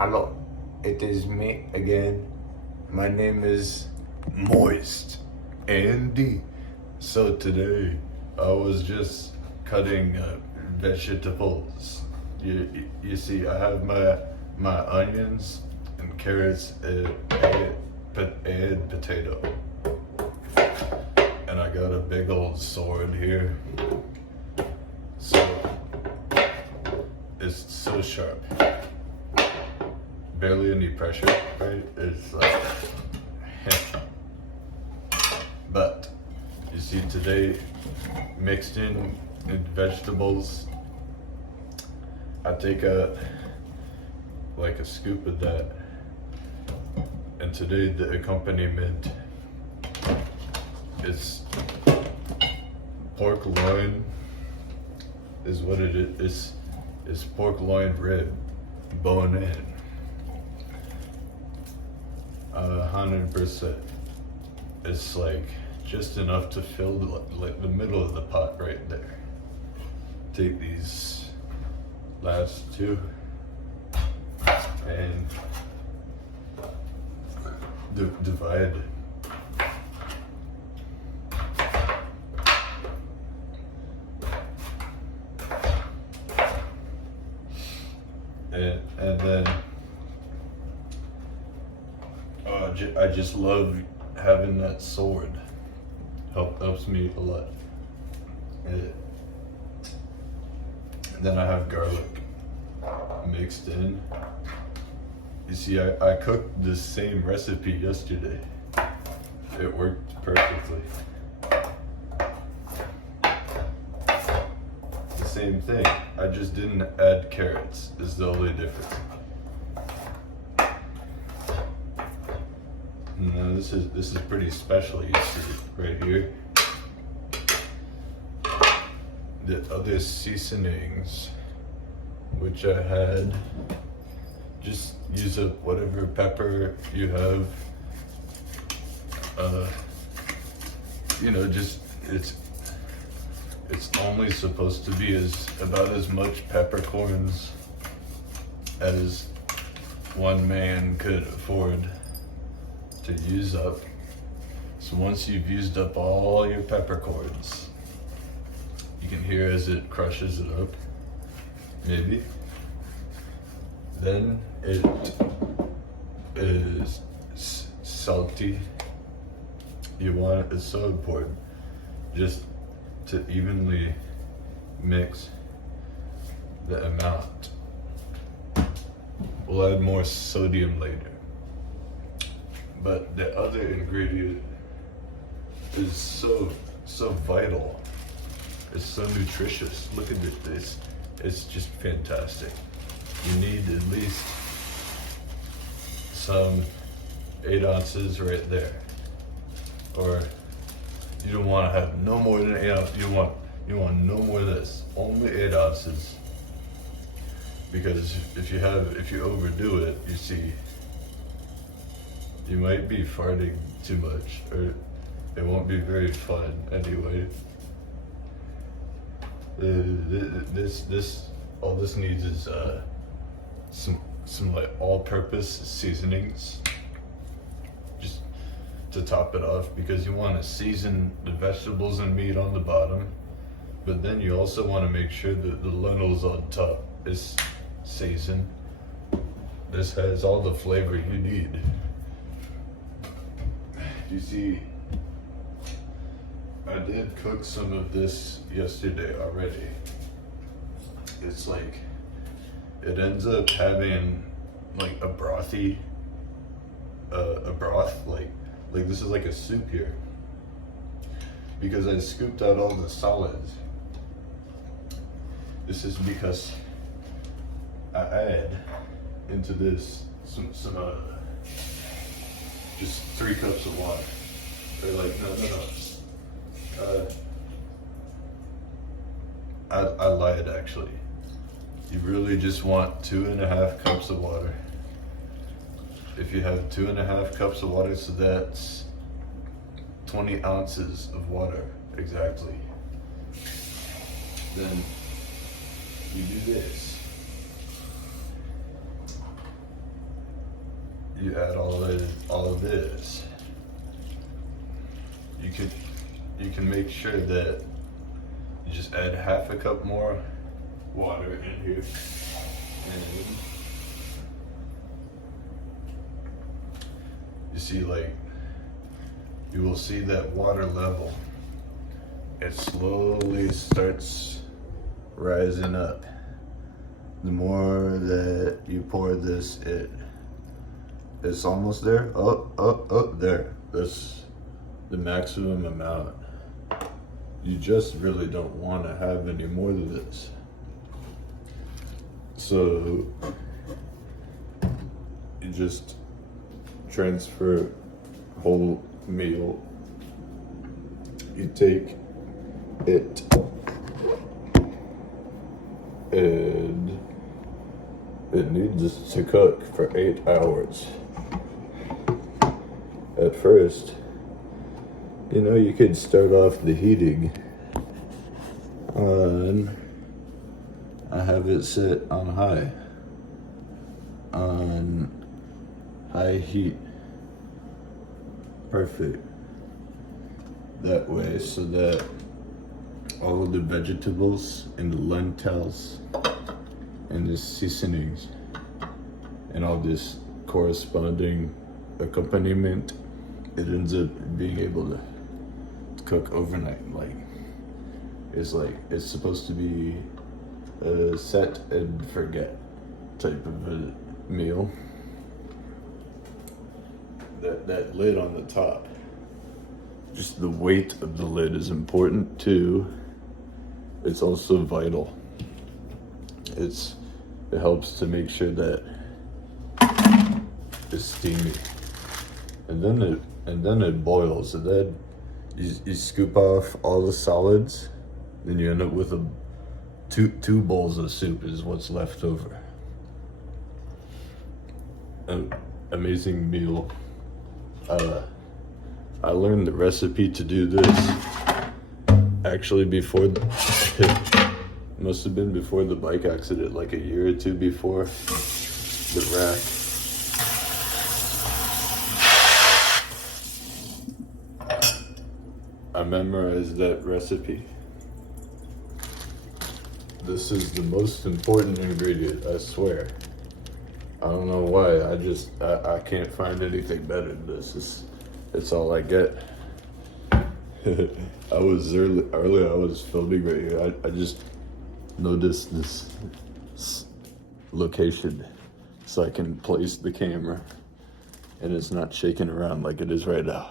Hello, it is me again. My name is Moist Andy. So today I was just cutting vegetables. You see, I have my onions and carrots and potato, and I got a big old sword here. So it's so sharp. Barely any pressure, right? It's like, but you see, today mixed in vegetables, I take a scoop of that, and today the accompaniment is pork loin, is what it is. It's pork loin rib, bone in. 100%. It's like just enough to fill like the middle of the pot right there. Take these last two and divide. And then I just love having that sword. Helps me a lot. And then I have garlic mixed in. You see, I cooked the same recipe yesterday. It worked perfectly. The same thing. I just didn't add carrots, is the only difference. No, this is pretty special. You see right here. The other seasonings, which I had, just use up whatever pepper you have. Just it's only supposed to be about as much peppercorns as one man could afford to use up. So once you've used up all your peppercorns, you can hear as it crushes it up, maybe. Then it is salty. It's so important just to evenly mix the amount. We'll add more sodium later. But the other ingredient is so vital. It's so nutritious. Look at this. It's just fantastic. You need at least some 8 ounces right there. Or you don't want to have no more than 8 ounces. You want no more of this. Only 8 ounces. Because if you overdo it, you see, you might be farting too much, or it won't be very fun anyway. All this needs is some like all-purpose seasonings, just to top it off, because you want to season the vegetables and meat on the bottom, but then you also want to make sure that the lentils on top is seasoned. This has all the flavor you need. You see, I did cook some of this yesterday already. It's like, it ends up having like a broth, like this is like a soup here. Because I scooped out all the solids. This is because I add into this some just 3 cups of water. They're like, no. I lied actually. You really just want 2.5 cups of water. If you have 2.5 cups of water, so that's 20 ounces of water exactly. Then you do this. you add all of this. You can make sure that you just add half a cup more water in here. And you see, like, you will see that water level. It slowly starts rising up. The more that you pour this, it's almost there. Up there. That's the maximum amount. You just really don't want to have any more of this. So you just transfer whole meal. You take it and it needs to cook for 8 hours. At first, you know, you could start off the heating on, I have it set on high heat. Perfect. That way, so that all of the vegetables and the lentils and the seasonings and all this corresponding accompaniment, it ends up being able to cook overnight. It's supposed to be a set and forget type of a meal. That lid on the top, just the weight of the lid is important too. It's also vital. It helps to make sure that it's steamy, and then it boils. And then you scoop off all the solids. Then you end up with two bowls of soup is what's left over. An amazing meal. I learned the recipe to do this actually before must have been before the bike accident, like a year or two before the wreck. I memorized that recipe. This is the most important ingredient, I swear. I don't know why, I can't find anything better than this. It's all I get. I was earlier I was filming right here. I just noticed this location so I can place the camera and it's not shaking around like it is right now.